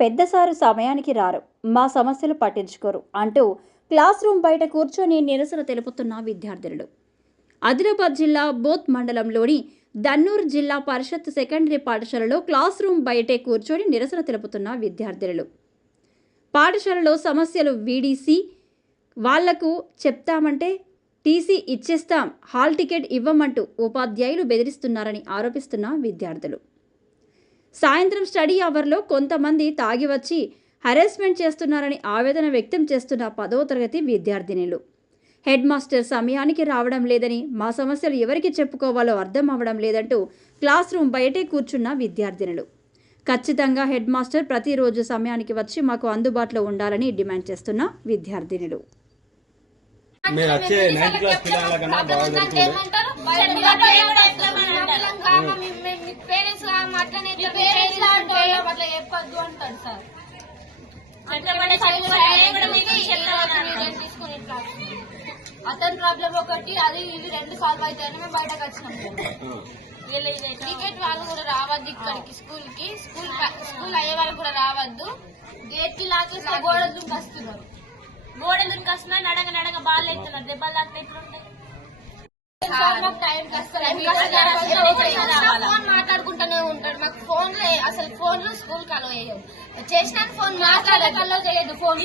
పెద్దసారు సమయానికి రారు. మా సమస్యలు పట్టించుకోరు అంటూ క్లాస్ రూమ్ బయట కూర్చొని నిరసన తెలుపుతున్న విద్యార్థినులు. ఆదిలాబాద్ జిల్లా బోత్ మండలంలోని దన్నూరు జిల్లా పరిషత్ సెకండరీ పాఠశాలలో క్లాస్ రూమ్ బయటే కూర్చొని నిరసన తెలుపుతున్న విద్యార్థినులు. పాఠశాలలో సమస్యలు వీడీసీ వాళ్ళకు చెప్తామంటే టీసీ ఇచ్చేస్తాం హాల్ టికెట్ ఇవ్వమంటూ ఉపాధ్యాయులు బెదిరిస్తున్నారని ఆరోపిస్తున్న విద్యార్థులు సాయంత్రం స్టడీ అవర్లో కొంతమంది తాగి వచ్చి హెరాస్మెంట్ చేస్తున్నారని ఆవేదన వ్యక్తం చేస్తున్న పదవ తరగతి విద్యార్థినిలు. హెడ్ మాస్టర్ సమయానికి రావడం లేదని మా సమస్యలు ఎవరికి చెప్పుకోవాలో అర్థం అవ్వడం లేదంటూ క్లాస్ రూమ్ బయటే కూర్చున్న విద్యార్థినులు. ఖచ్చితంగా హెడ్ మాస్టర్ ప్రతిరోజు సమయానికి వచ్చి మాకు అందుబాటులో ఉండాలని డిమాండ్ చేస్తున్న విద్యార్థినులు. మీరు వచ్చే నైన్త్ క్లాస్ పిల్లల కన్నా బాగా అట్లనే అట్లా చెప్పొద్దు అంటాడు సార్. తీసుకుని ఇట్లా అతని ప్రాబ్లం ఒకటి అది ఇది రెండు సాల్వ్ అవుతాయని మేము బయటకు వచ్చినాం టికెట్ వాళ్ళు కూడా రావద్దు ఇక్కడికి స్కూల్కి. స్కూల్ స్కూల్ అయ్యే వాళ్ళు కూడా రావద్దు. గేట్కి లాగేస్తే గోడ దుంకి వస్తున్నారు గోడ దునికి వస్తున్నా నడగ నడగ బాల్ ఎత్తున్నారు. దెబ్బలు తాకితే ఎట్లుంటాయి? టైం మాకు ఫోన్లో అసలు ఫోన్లో స్కూల్ కలో వేయదు చేసిన ఫోన్ మాట్లాడే కల్లో చేయదు ఫోన్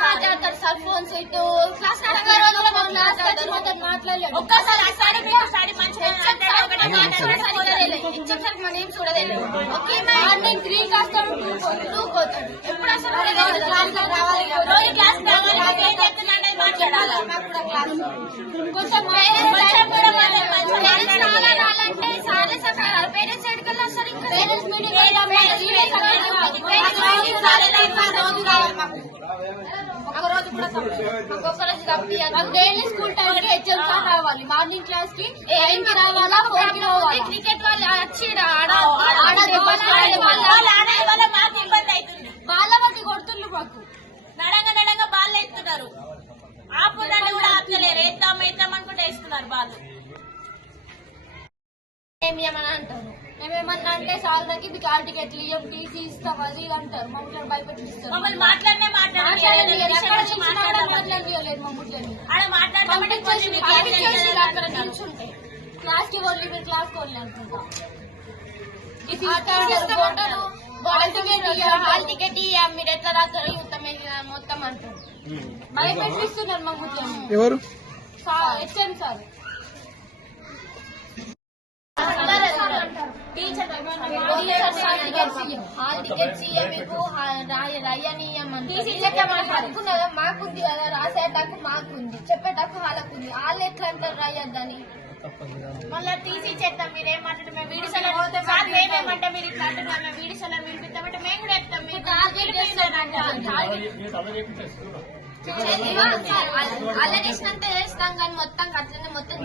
మాట్లాడతారు సార్ ఫోన్స్ ఇటు. క్లాస్ మాట్లాడలేదు. ఒక్కసారి మనం ఏం చూడలేదు. ఓకే మార్నింగ్ త్రీ వస్తాడు టూ పోతాడు. ఎప్పుడు అసలు క్లాస్ రావాలి రోజు క్లాస్ రావాలి. మాకు ఏం చెప్తున్నాడు మాట్లాడాలి. మాకు కూడా క్లాస్ కొంచెం సారే సార్ ఒక రోజు కూడా ఒక్కొక్క రోజు డైలీ స్కూల్ టైం కి హెచ్ఎం సార్ రావాలి మార్నింగ్ క్లాస్కి టైం కి రావాలా ఫోర్కి రావాలి క్రికెట్ వాళ్ళు వచ్చి మాకు ఇబ్బంది అవుతుంది వాళ్ళ బట్టి కొడుతుండ్రు మాకు బాల్ ఎత్తున్నారు కూడా ఆపలేరు ఎత్తాం ఎత్తాం అనుకుంటే వేస్తున్నారు బాల్ ఏమి ఏమని అంటారు? మేమేమన్నా అంటే సాలకి మీకు ఆల్ టికెట్లు ఇయ్యం టీసీ ఇస్తాం అది అంటారు. మమ్మల్ని భయపెట్టిస్తారు. మమ్మల్ని మాట్లాడినే మాట్లాడలేదు మమ్మల్ని క్లాస్కి వదిలి మీరు క్లాస్కి వదిలి అనుకుంటా. హాల్ టికెట్ ఇయ్యం, మీరు ఎట్లా రాస్తారు మొత్తం మొత్తం అంటారు. భయపెట్టిస్తున్నారు మమ్మల్ని ఎవరు? HM sir. హాల్ టికెట్స్ ఇయ్యం మీకు అనుకున్నదా మాకుంది కదా రాసేటకు మాకుంది చెప్పేటకు వాళ్ళకుంది వాళ్ళు ఎట్లా అంటారు రాయద్దని మళ్ళీ టీసీ చేస్తాం మీరు ఏమంటారు మేము వీడిసల సార్ మేమేమంటే మీరు ఇట్లా అంటున్నారు మేము వీడిసల విడిపిస్తామంటే మేము కూడా ఎత్తాం మీరు అలా చేసినంత చేస్తాం కానీ మొత్తం అట్లనే మొత్తం